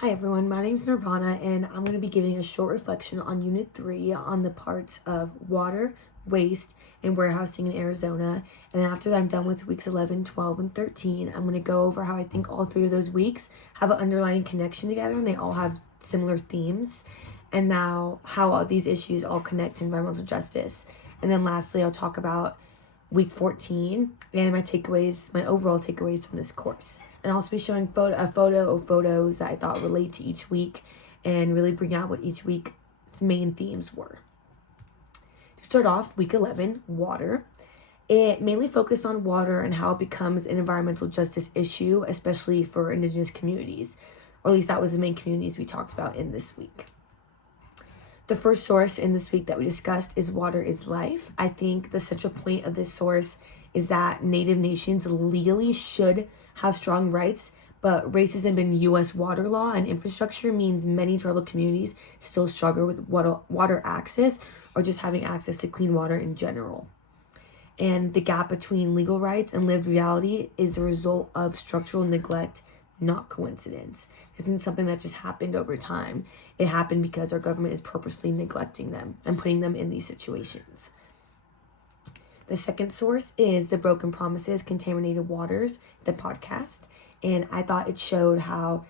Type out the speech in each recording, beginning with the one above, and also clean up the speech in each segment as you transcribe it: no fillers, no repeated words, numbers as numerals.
Hi everyone, my name is Nirvana and I'm going to be giving a short reflection on Unit 3 on the parts of water, waste, and warehousing in Arizona. And then after that I'm done with weeks 11, 12, and 13, I'm going to go over how I think all three of those weeks have an underlying connection together and they all have similar themes. And now how all these issues all connect to environmental justice. And then lastly, I'll talk about week 14 and my overall takeaways from this course. And I'll also be showing a photo of photos that I thought relate to each week and really bring out what each week's main themes were. To start off, week 11, water. It mainly focused on water and how it becomes an environmental justice issue, especially for Indigenous communities, or at least that was the main communities we talked about in this week. The first source in this week that we discussed is Water is Life. I think the central point of this source is that Native nations legally should have strong rights, but racism in U.S. water law and infrastructure means many tribal communities still struggle with water access or just having access to clean water in general. And the gap between legal rights and lived reality is the result of structural neglect, not coincidence. This isn't something that just happened over time. It happened because our government is purposely neglecting them and putting them in these situations. The second source is The Broken Promises, Contaminated Waters, the podcast. And I thought it showed how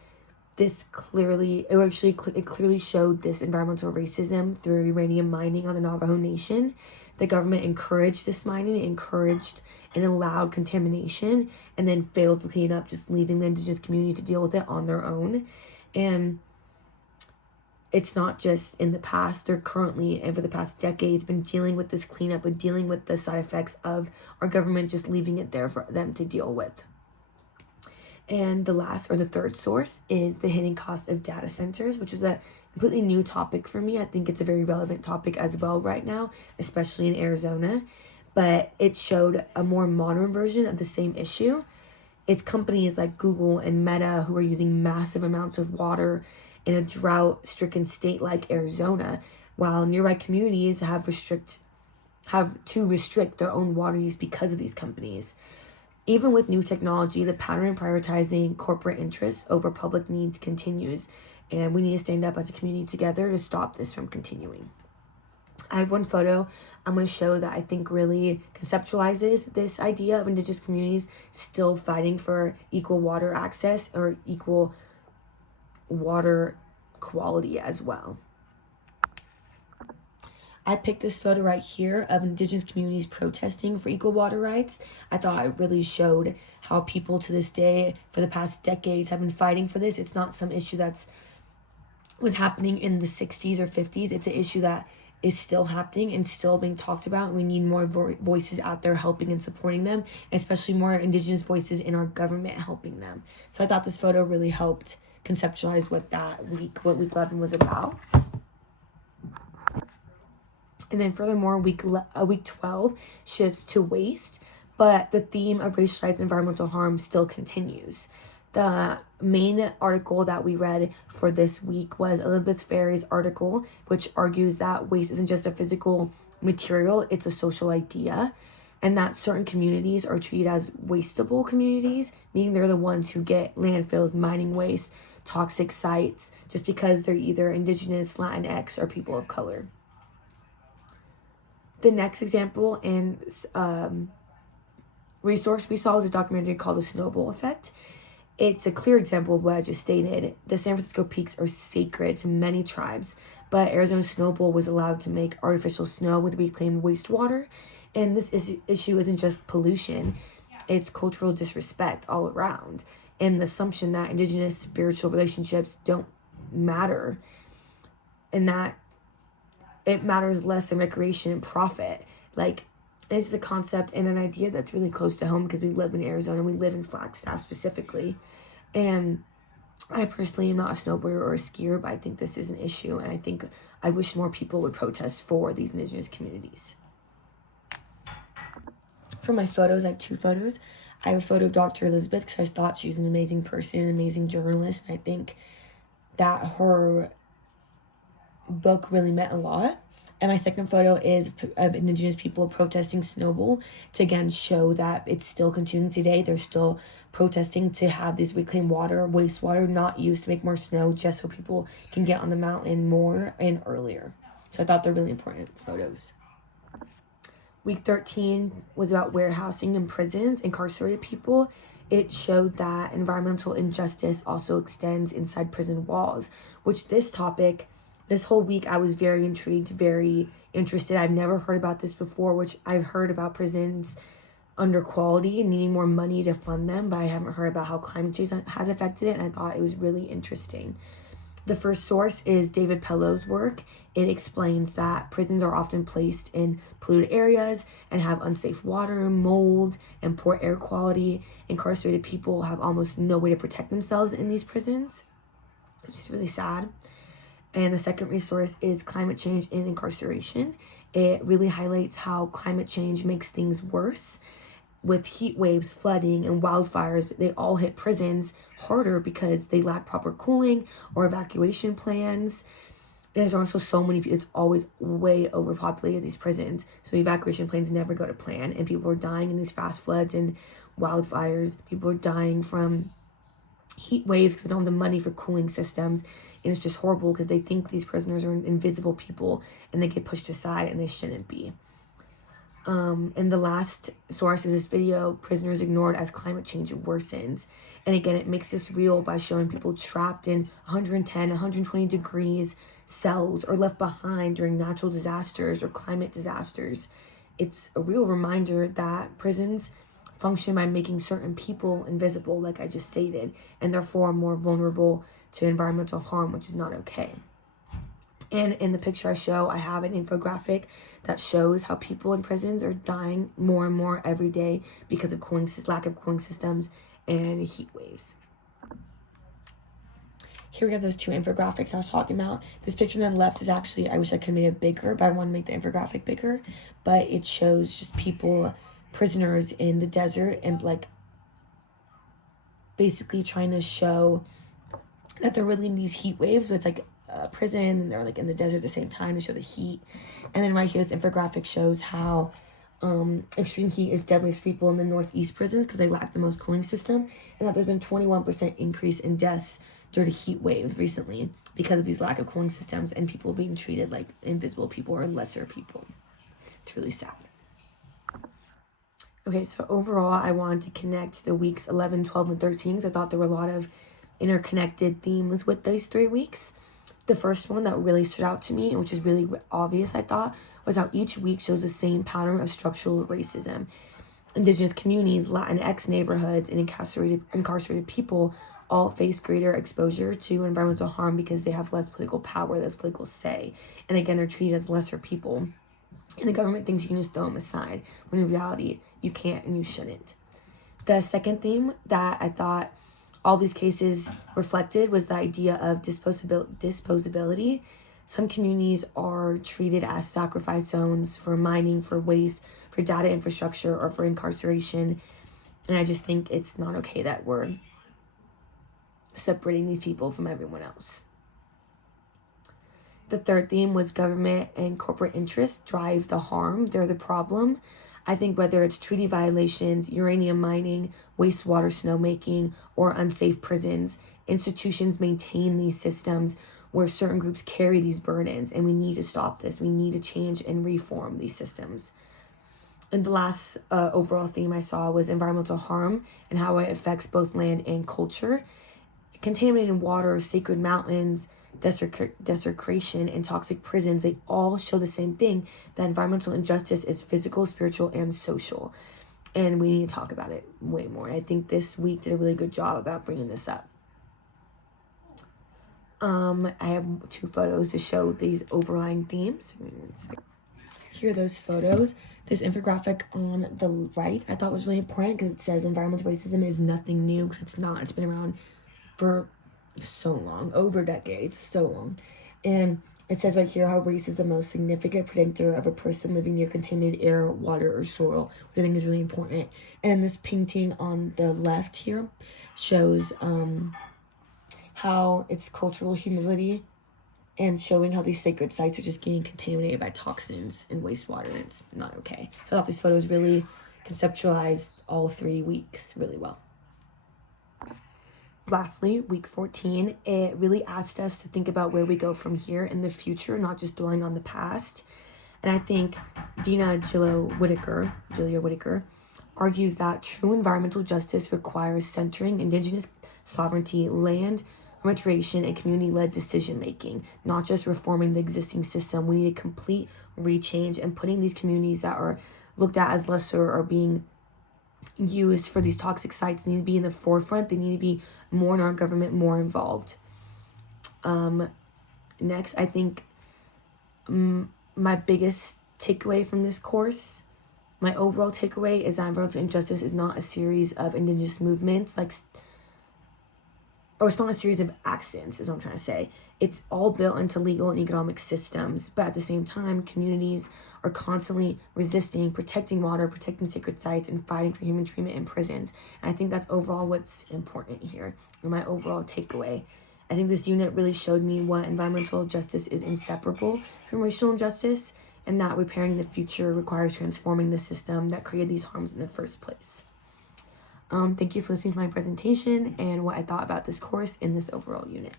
it clearly showed this environmental racism through uranium mining on the Navajo Nation. The government encouraged this mining, encouraged and allowed contamination, and then failed to clean up, just leaving the Indigenous community to deal with it on their own. And it's not just in the past, they're currently and for the past decades been dealing with this cleanup and dealing with the side effects of our government just leaving it there for them to deal with. And the third source is The Hidden Cost of Data Centers, which is a completely new topic for me. I think it's a very relevant topic as well right now, especially in Arizona. But it showed a more modern version of the same issue. It's companies like Google and Meta who are using massive amounts of water in a drought-stricken state like Arizona, while nearby communities have to restrict their own water use because of these companies. Even with new technology, the pattern of prioritizing corporate interests over public needs continues, and we need to stand up as a community together to stop this from continuing. I have one photo I'm going to show that I think really conceptualizes this idea of Indigenous communities still fighting for equal water access or equal water quality as well. I picked this photo right here of Indigenous communities protesting for equal water rights. I thought it really showed how people to this day, for the past decades, have been fighting for this. It's not some issue was happening in the 60s or 50s. It's an issue that is still happening and still being talked about. And we need more voices out there helping and supporting them, especially more Indigenous voices in our government helping them. So I thought this photo really helped conceptualize what week 11 was about. And then furthermore, week 12 shifts to waste, but the theme of racialized environmental harm still continues. The main article that we read for this week was Elizabeth Ferry's article, which argues that waste isn't just a physical material, it's a social idea, and that certain communities are treated as wasteable communities, meaning they're the ones who get landfills, mining waste, toxic sites, just because they're either Indigenous, Latinx, or people of color. The next example and resource we saw was a documentary called The Snowball Effect. It's a clear example of what I just stated. The San Francisco peaks are sacred to many tribes, but Arizona Snowball was allowed to make artificial snow with reclaimed wastewater. And this issue isn't just pollution, it's cultural disrespect all around. And the assumption that Indigenous spiritual relationships don't matter, and that it matters less than recreation and profit. Like, this is a concept and an idea that's really close to home because we live in Arizona. We live in Flagstaff specifically. And I personally am not a snowboarder or a skier, but I think this is an issue. And I wish more people would protest for these Indigenous communities. For my photos, I have two photos. I have a photo of Dr. Elizabeth because I thought she was an amazing person, an amazing journalist. And I think that her book really meant a lot. And my second photo is of Indigenous people protesting Snowball to again show that it's still continuing today. There's still protesting to have these reclaimed wastewater not used to make more snow, just so people can get on the mountain more and earlier. So I thought they're really important photos. Week 13 was about warehousing in prisons, incarcerated people. It showed that environmental injustice also extends inside prison walls, which this whole week I was very intrigued, very interested. I've never heard about this before, which I've heard about prisons under quality and needing more money to fund them, but I haven't heard about how climate change has affected it, and I thought it was really interesting. The first source is David Pello's work. It explains that prisons are often placed in polluted areas and have unsafe water, mold, and poor air quality. Incarcerated people have almost no way to protect themselves in these prisons, which is really sad. And the second resource is Climate Change in Incarceration. It really highlights how climate change makes things worse. With heat waves, flooding, and wildfires, they all hit prisons harder because they lack proper cooling or evacuation plans. There's also so many people, it's always way overpopulated, these prisons. So evacuation plans never go to plan, and people are dying in these fast floods and wildfires. People are dying from heat waves because they don't have the money for cooling systems. And it's just horrible because they think these prisoners are invisible people and they get pushed aside, and they shouldn't be. And the last source is this video, Prisoners Ignored as Climate Change Worsens. And again, it makes this real by showing people trapped in 110, 120 degrees cells or left behind during natural disasters or climate disasters. It's a real reminder that prisons function by making certain people invisible, like I just stated, and therefore more vulnerable to environmental harm, which is not okay. And in the picture I show, I have an infographic that shows how people in prisons are dying more and more every day because of lack of cooling systems and heat waves. Here we have those two infographics I was talking about. This picture on the left is actually, I wish I could make it bigger, but I want to make the infographic bigger. But it shows just people, prisoners in the desert, and like basically trying to show that they're really in these heat waves, but it's like a prison and they're like in the desert at the same time to show the heat. And then right here, this infographic shows how extreme heat is deadliest to people in the northeast prisons because they lack the most cooling system, and that there's been 21% increase in deaths due to heat waves recently because of these lack of cooling systems and people being treated like invisible people or lesser people. It's really sad. Okay, so overall, I wanted to connect the weeks 11, 12, and 13 because I thought there were a lot of interconnected themes with those 3 weeks. The first one that really stood out to me, which is really obvious, I thought, was how each week shows the same pattern of structural racism. Indigenous communities, Latinx neighborhoods, and incarcerated people all face greater exposure to environmental harm because they have less political power, less political say. And again, they're treated as lesser people. And the government thinks you can just throw them aside, when in reality, you can't and you shouldn't. The second theme that I thought all these cases reflected was the idea of disposability. Some communities are treated as sacrifice zones for mining, for waste, for data infrastructure, or for incarceration. And I just think it's not okay that we're separating these people from everyone else. The third theme was government and corporate interests drive the harm. They're the problem. I think whether it's treaty violations, uranium mining, wastewater snowmaking, or unsafe prisons, institutions maintain these systems where certain groups carry these burdens, and we need to stop this. We need to change and reform these systems. And the last overall theme I saw was environmental harm and how it affects both land and culture. Contaminated water, sacred mountains, desecration, and toxic prisons, they all show the same thing, that environmental injustice is physical, spiritual, and social. And we need to talk about it way more. I think this week did a really good job about bringing this up. I have 2 photos to show these overlying themes. Here are those photos. This infographic on the right I thought was really important because it says environmental racism is nothing new, because it's not. It's been around for so long, over decades, so long. And it says right here how race is the most significant predictor of a person living near contaminated air, water, or soil, which I think is really important. And this painting on the left here shows how it's cultural humility and showing how these sacred sites are just getting contaminated by toxins and wastewater, and it's not okay. So I thought these photos really conceptualized all 3 weeks really well. Lastly, week 14, it really asked us to think about where we go from here in the future, not just dwelling on the past. And I think Julia Whitaker argues that true environmental justice requires centering Indigenous sovereignty, land restoration, and community-led decision-making, not just reforming the existing system. We need a complete rechange, and putting these communities that are looked at as lesser or being used for these toxic sites need to be in the forefront. They need to be more in our government, more involved. Next, I think my biggest takeaway from this course, my overall takeaway, is that environmental injustice is not a series of Indigenous movements, or it's not a series of accidents, is what I'm trying to say. It's all built into legal and economic systems, but at the same time, communities are constantly resisting, protecting water, protecting sacred sites, and fighting for human treatment in prisons. And I think that's overall what's important here, and my overall takeaway. I think this unit really showed me what environmental justice is inseparable from racial injustice, and that repairing the future requires transforming the system that created these harms in the first place. Thank you for listening to my presentation and what I thought about this course in this overall unit.